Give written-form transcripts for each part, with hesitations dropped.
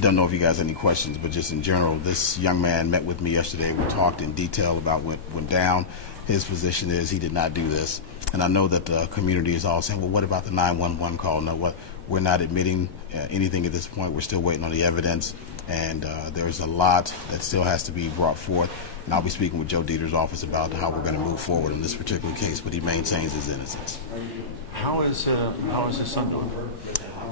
Don't know if you guys have any questions, but just in general, this young man met with me yesterday. We talked in detail about what went down. His position is he did not do this. And I know that the community is all saying, well, what about the 911 call? No, what? We're not admitting anything at this point. We're still waiting on the evidence. And there's a lot that still has to be brought forth. And I'll be speaking with Joe Dieter's office about how we're going to move forward in this particular case, but he maintains his innocence. How is his son doing?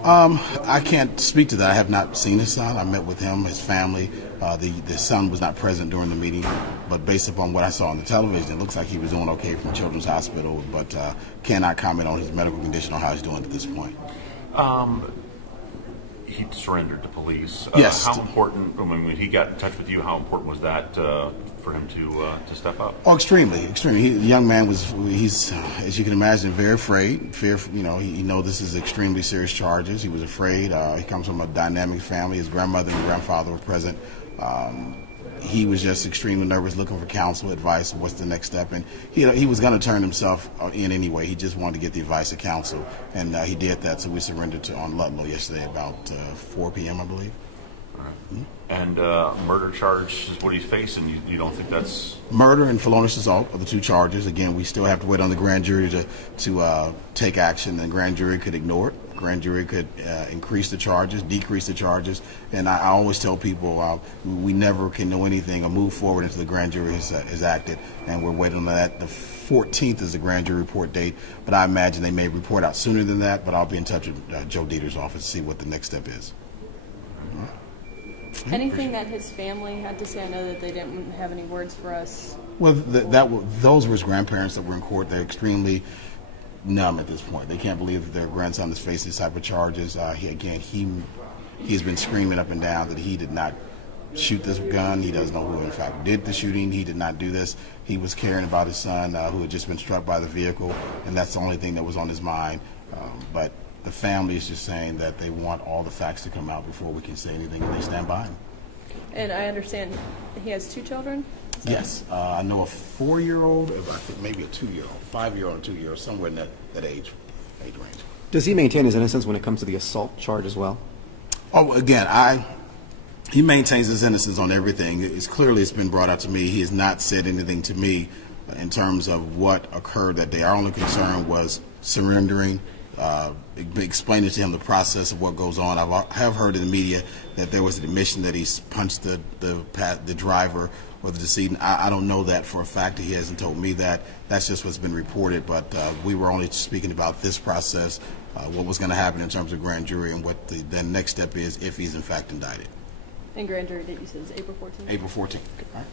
I can't speak to that. I have not seen his son. I met with him, his family. The son was not present during the meeting, but based upon what I saw on the television, it looks like he was doing okay from Children's Hospital, but cannot comment on his medical condition or how he's doing at this point. He surrendered to police. Yes. How important, when he got in touch with you, how important was that for him to step up? Oh, extremely, extremely. The young man he's, as you can imagine, very afraid. He knows this is extremely serious charges. He was afraid. He comes from a dynamic family. His grandmother and grandfather were present. He was just extremely nervous, looking for counsel, advice, what's the next step. And he was going to turn himself in anyway. He just wanted to get the advice of counsel, and he did that. So we surrendered on Ludlow yesterday about 4 p.m., I believe. All right. Mm-hmm. And murder charge is what he's facing. You don't think that's... Murder and felonious assault are the two charges. Again, we still have to wait on the grand jury to take action. The grand jury could ignore it. Grand jury could increase the charges, decrease the charges, and I always tell people we never can know anything or move forward until the grand jury is acted, and we're waiting on that. The 14th is the grand jury report date, but I imagine they may report out sooner than that, but I'll be in touch with Joe Dieter's office to see what the next step is. Anything that his family had to say? I know that they didn't have any words for us. Well, those were his grandparents that were in court. They're extremely numb at this point. They can't believe that their grandson is facing this type of charges. He has been screaming up and down that he did not shoot this gun. He doesn't know who in fact did the shooting. He did not do this. He was caring about his son who had just been struck by the vehicle, and that's the only thing that was on his mind. But the family is just saying that they want all the facts to come out before we can say anything, and they stand by him. And I understand he has 2 children? Yes. I know a 4-year-old, I think maybe a 2-year-old, 5-year-old, 2-year-old, somewhere in that age range. Does he maintain his innocence when it comes to the assault charge as well? Oh, again, he maintains his innocence on everything. It's been brought out to me. He has not said anything to me in terms of what occurred that day. Our only concern was surrendering, explaining to him the process of what goes on. I have heard in the media that there was an admission that he punched the driver or the decedent. I don't know that for a fact. He hasn't told me that. That's just what's been reported. But we were only speaking about this process, what was going to happen in terms of grand jury, and what the next step is if he's in fact indicted. And grand jury date you said is April 14th? April 14th. All right.